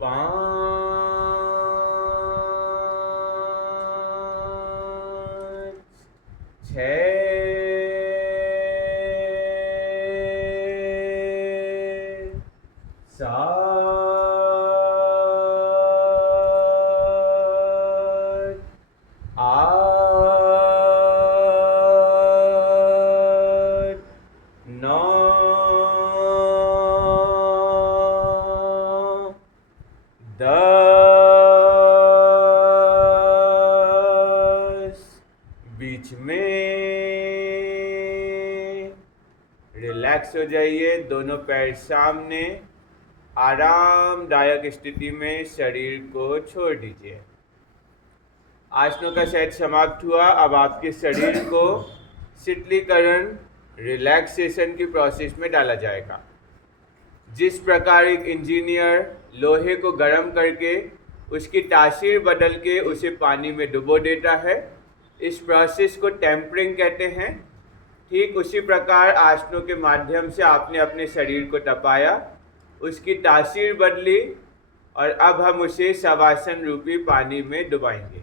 5, 6, नौ, 10, बीच में रिलैक्स हो जाइए, दोनों पैर सामने, आरामदायक स्थिति में शरीर को छोड़ दीजिए। आसनों का सेट समाप्त हुआ। अब आपके शरीर को शीतलीकरण रिलैक्सेशन की प्रोसेस में डाला जाएगा। जिस प्रकार एक इंजीनियर लोहे को गर्म करके उसकी तासीर बदल के उसे पानी में डुबो देता है, इस प्रोसेस को टेम्परिंग कहते हैं। ठीक उसी प्रकार आसनों के माध्यम से आपने अपने शरीर को तपाया, उसकी तासीर बदली और अब हम उसे शवासन रूपी पानी में डुबाएंगे।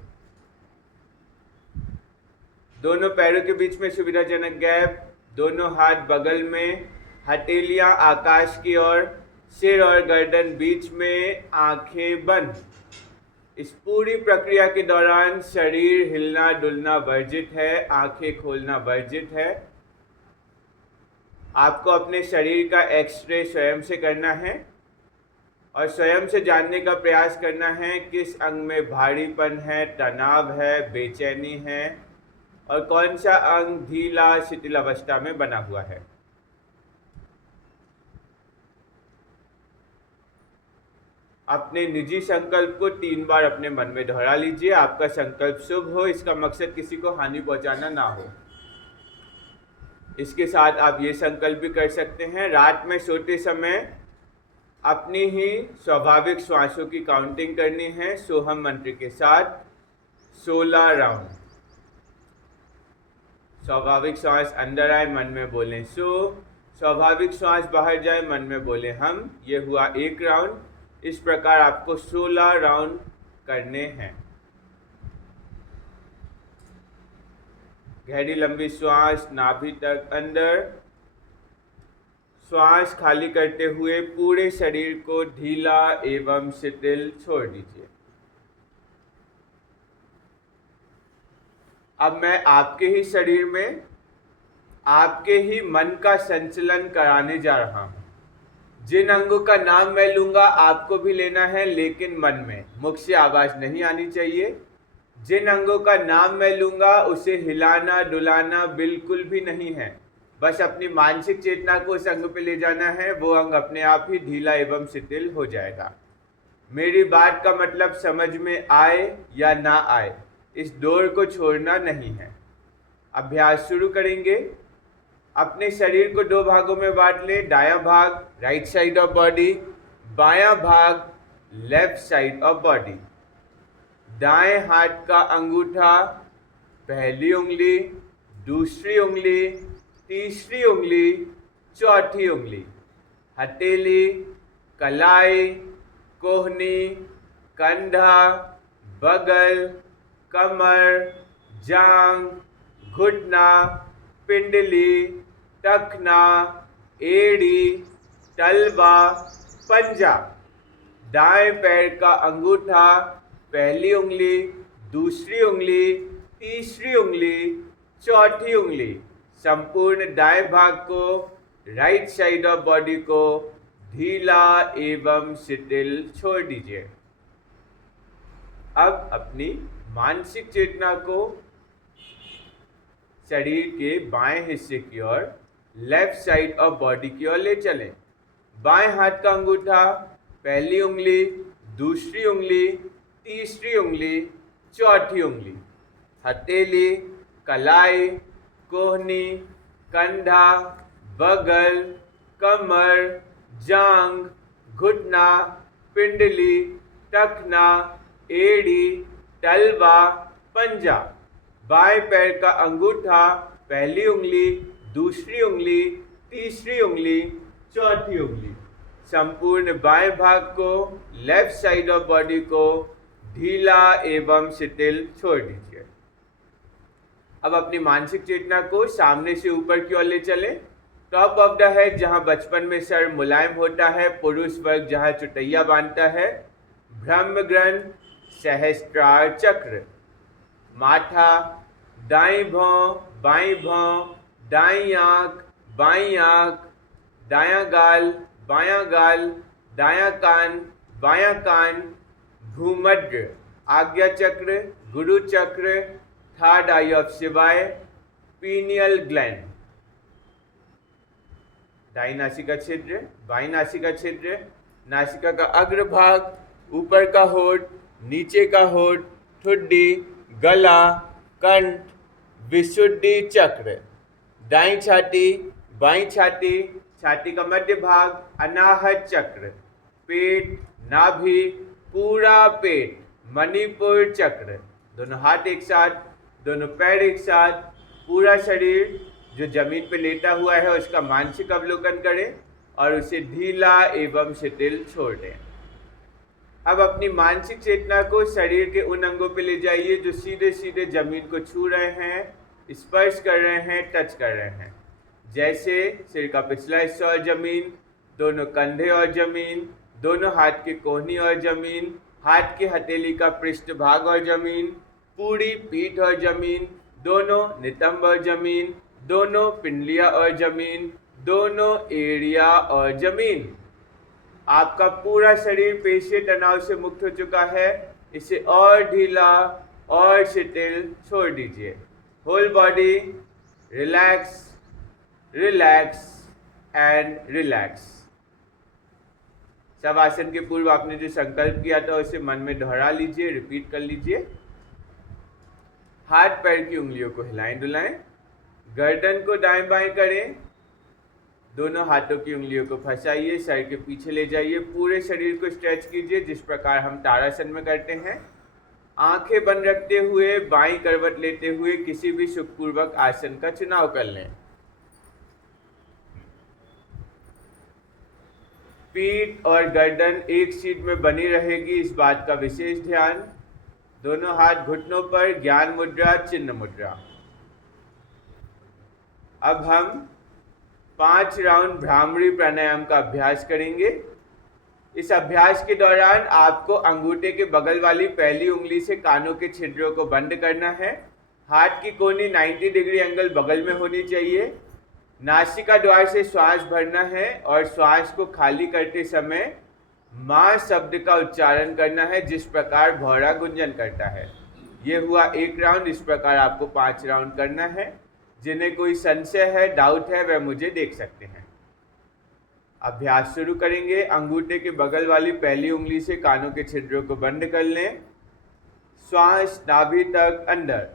दोनों पैरों के बीच में सुविधाजनक गैप, दोनों हाथ बगल में, हथेलियां आकाश की ओर, सिर और गर्दन बीच में, आंखें बंद। इस पूरी प्रक्रिया के दौरान शरीर हिलना डुलना वर्जित है, आंखें खोलना वर्जित है। आपको अपने शरीर का एक्सरे स्वयं से करना है और स्वयं से जानने का प्रयास करना है किस अंग में भारीपन है, तनाव है, बेचैनी है और कौन सा अंग ढीला शिथिल अवस्था में बना हुआ है। अपने निजी संकल्प को 3 बार अपने मन में दोहरा लीजिए। आपका संकल्प शुभ हो, इसका मकसद किसी को हानि पहुंचाना ना हो। इसके साथ आप ये संकल्प भी कर सकते हैं, रात में सोते समय अपनी ही स्वाभाविक श्वासों की काउंटिंग करनी है। सोहम मंत्र के साथ 16 राउंड। स्वाभाविक श्वास अंदर आए, मन में बोलें सो, स्वाभाविक श्वास बाहर जाए, मन में बोले हम। ये हुआ 1 राउंड। इस प्रकार आपको 16 राउंड करने हैं। गहरी लंबी श्वास नाभि तक अंदर, श्वास खाली करते हुए पूरे शरीर को ढीला एवं शिथिल छोड़ दीजिए। अब मैं आपके ही शरीर में आपके ही मन का संचलन कराने जा रहा हूं। जिन अंगों का नाम मैं लूंगा आपको भी लेना है, लेकिन मन में, मुख से आवाज नहीं आनी चाहिए। जिन अंगों का नाम मैं लूंगा उसे हिलाना डुलाना बिल्कुल भी नहीं है। बस अपनी मानसिक चेतना को उस अंग पे ले जाना है, वो अंग अपने आप ही ढीला एवं शिथिल हो जाएगा। मेरी बात का मतलब समझ में आए या ना आए, इस दौर को छोड़ना नहीं है। अभ्यास शुरू करेंगे। अपने शरीर को 2 भागों में बांट लें। दायां भाग राइट साइड ऑफ बॉडी, बायां भाग लेफ्ट साइड ऑफ बॉडी। दाएं हाथ का अंगूठा, पहली उंगली, दूसरी उंगली, तीसरी उंगली, चौथी उंगली, हथेली, कलाई, कोहनी, कंधा, बगल, कमर, जांघ, घुटना, पिंडली, टखना, एड़ी, तलवा, पंजा। दाएं पैर का अंगूठा, पहली उंगली, दूसरी उंगली, तीसरी उंगली, चौथी उंगली, संपूर्ण दाएं भाग को, राइट साइड ऑफ बॉडी को ढीला एवं शिथिल छोड़ दीजिए। अब अपनी मानसिक चेतना को शरीर के बाएं हिस्से की ओर, लेफ्ट साइड ऑफ बॉडी की ओर ले चलें। बाएं हाथ का अंगूठा, पहली उंगली, दूसरी उंगली, तीसरी उंगली, चौथी उंगली, हथेली, कलाई, कोहनी, कंधा, बगल, कमर, जांघ, घुटना, पिंडली, टखना, एड़ी, तलवा, पंजा। बाएं पैर का अंगूठा, पहली उंगली, दूसरी उंगली, तीसरी उंगली, चौथी उंगली, संपूर्ण बाएं भाग को, लेफ्ट साइड ऑफ बॉडी को ढीला एवं शिथिल छोड़ दीजिए। अब अपनी मानसिक चेतना को सामने से ऊपर की ओर ले चलें। टॉप ऑफ द हेड जहां बचपन में सर मुलायम होता है, पुरुष वर्ग जहां चुटैया बांधता है, ब्रह्म ग्रंथ, सहस्त्रार चक्र, माथा, दाई भौं, बाई भौं, दाई आंख, बाई आंख, दायां गाल, बायां गाल, दायां कान, बायां कान, भूमध्य, आज्ञा चक्र, गुरु चक्र, थर्ड आई ऑफ शिवाय, पीनियल ग्लैंड, दाई नासिका छिद्र, बाई नासिका छिद्र, नासिका का अग्रभाग, ऊपर का होठ, नीचे का होठ, ठुड्डी, गला, कंठ, विशुद्धि चक्र, दाई छाती, बाई छाती, छाती का मध्य भाग, अनाहत चक्र, पेट, नाभि, पूरा पेट, मणिपुर चक्र, दोनों हाथ एक साथ, दोनों पैर एक साथ, पूरा शरीर जो जमीन पर लेटा हुआ है उसका मानसिक अवलोकन करें और उसे ढीला एवं शिथिल छोड़ दें। अब अपनी मानसिक चेतना को शरीर के उन अंगों पे ले जाइए जो सीधे सीधे जमीन को छू रहे हैं, स्पर्श कर रहे हैं, टच कर रहे हैं। जैसे सिर का पिछला हिस्सा और जमीन, दोनों कंधे और जमीन, दोनों हाथ की कोहनी और जमीन, हाथ की हथेली का पृष्ठ भाग और जमीन, पूरी पीठ और जमीन, दोनों नितंब और जमीन, दोनों पिंडलियां और जमीन, दोनों एड़िया और जमीन। आपका पूरा शरीर पेशीय तनाव से मुक्त हो चुका है, इसे और ढीला और शिथिल छोड़ दीजिए। Whole body relax, relax and relax. सब आसन के पूर्व आपने जो संकल्प किया था उसे मन में दोहरा लीजिए, रिपीट कर लीजिए। हाथ पैर की उंगलियों को हिलाएं डुलाएं, गर्दन को दाएं बाएं करें, दोनों हाथों की उंगलियों को फंसाइए, सर के पीछे ले जाइए, पूरे शरीर को स्ट्रेच कीजिए जिस प्रकार हम ताड़ासन में करते हैं। आंखें बंद रखते हुए बाईं करवट लेते हुए किसी भी सुखपूर्वक आसन का चुनाव कर लें। पीठ और गर्दन एक सीट में बनी रहेगी, इस बात का विशेष ध्यान। दोनों हाथ घुटनों पर, ज्ञान मुद्रा, चिन्ह मुद्रा। अब हम 5 राउंड भ्रामरी प्राणायाम का अभ्यास करेंगे। इस अभ्यास के दौरान आपको अंगूठे के बगल वाली पहली उंगली से कानों के छिद्रों को बंद करना है। हाथ की कोहनी 90 डिग्री एंगल बगल में होनी चाहिए। नासिका द्वार से श्वास भरना है और श्वास को खाली करते समय माँ शब्द का उच्चारण करना है जिस प्रकार भौरा गुंजन करता है। ये हुआ 1 राउंड। इस प्रकार आपको 5 राउंड करना है। जिन्हें कोई संशय है, डाउट है, वह मुझे देख सकते हैं। अभ्यास शुरू करेंगे। अंगूठे के बगल वाली पहली उंगली से कानों के छिद्रों को बंद कर लें। श्वास नाभि तक अंदर।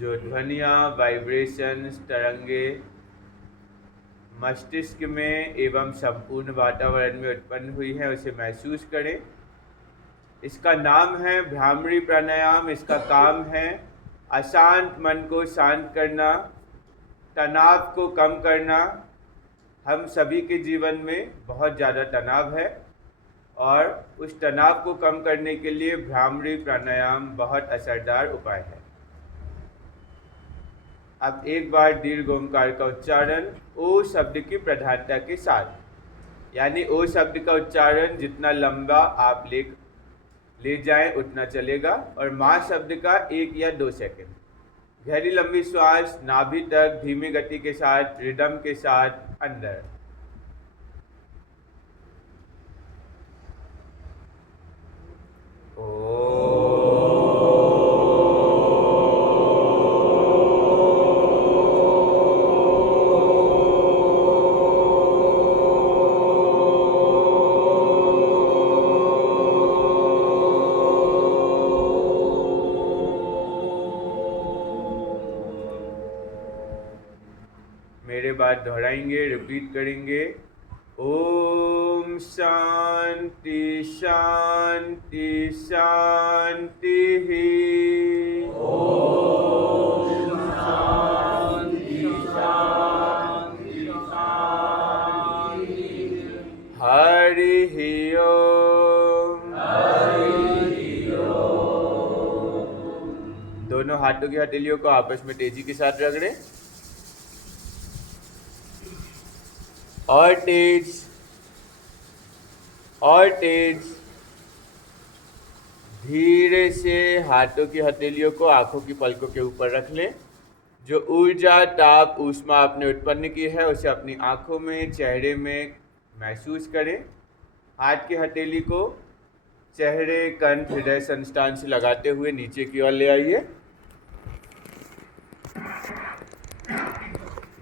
जो ध्वनियाँ, वाइब्रेशंस, तरंगे मस्तिष्क में एवं संपूर्ण वातावरण में उत्पन्न हुई है उसे महसूस करें। इसका नाम है भ्रामरी प्राणायाम। इसका काम है अशांत मन को शांत करना, तनाव को कम करना। हम सभी के जीवन में बहुत ज़्यादा तनाव है और उस तनाव को कम करने के लिए भ्रामरी प्राणायाम बहुत असरदार उपाय है। अब एक बार दीर्घ ओंकार का उच्चारण ओ शब्द की प्रधानता के साथ, यानी ओ शब्द का उच्चारण जितना लंबा आप ले जाएं उतना चलेगा, और माँ शब्द का 1 या 2 सेकंड। गहरी लंबी श्वास नाभि तक धीमी गति के साथ रिदम के साथ अंदर। मेरे बाद दोहराएंगे, रिपीट करेंगे। ओम शांति शांति शांति। ओम शांति शांति शांति। हरि ओम। हरि ओम। दोनों हाथों की हथेलियों को आपस में तेजी के साथ रगड़ें और तेज। धीरे से हाथों की हथेलियों को आंखों की पलकों के ऊपर रख लें। जो ऊर्जा, ताप, ऊष्मा आपने उत्पन्न की है उसे अपनी आंखों में, चेहरे में महसूस करें। हाथ की हथेली को चेहरे, कंठ, हृदय संस्थान से लगाते हुए नीचे की ओर ले आइए।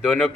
दोनों